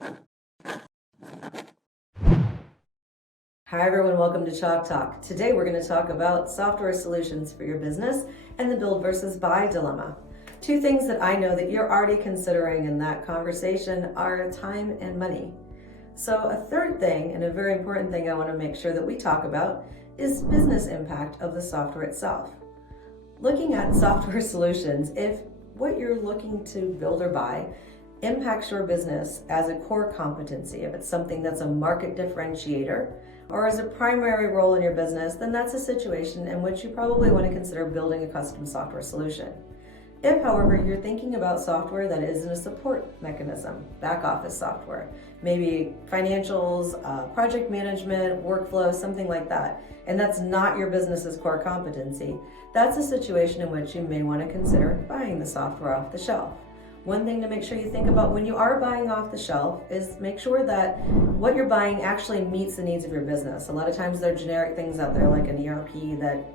Hi everyone, welcome to Chalk Talk. Today we're going to talk about software solutions for your business and the build versus buy dilemma. Two things that I know that you're already considering in that conversation are time and money. So a third thing, and a very important thing I want to make sure that we talk about, is business impact of the software itself. Looking at software solutions, if what you're looking to build or buy impacts your business as a core competency, if it's something that's a market differentiator or as a primary role in your business, then that's a situation in which you probably want to consider building a custom software solution. If, however, you're thinking about software that is in a support mechanism, back office software, maybe financials, project management, workflow, something like that, and that's not your business's core competency, that's a situation in which you may want to consider buying the software off the shelf. One thing to make sure you think about when you are buying off the shelf is make sure that what you're buying actually meets the needs of your business. A lot of times there are generic things out there like an ERP that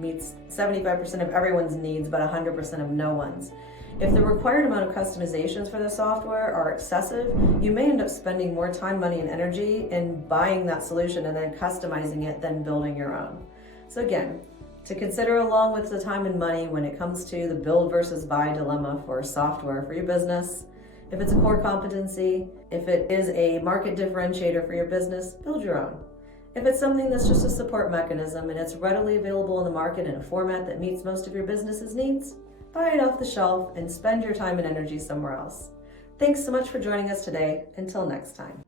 meets 75% of everyone's needs but 100% of no one's. If the required amount of customizations for the software are excessive, you may end up spending more time, money, and energy in buying that solution and then customizing it than building your own. So again, to consider along with the time and money when it comes to the build versus buy dilemma for software for your business. If it's a core competency, if it is a market differentiator for your business, build your own. If it's something that's just a support mechanism and it's readily available in the market in a format that meets most of your business's needs, buy it off the shelf and spend your time and energy somewhere else. Thanks so much for joining us today. Until next time.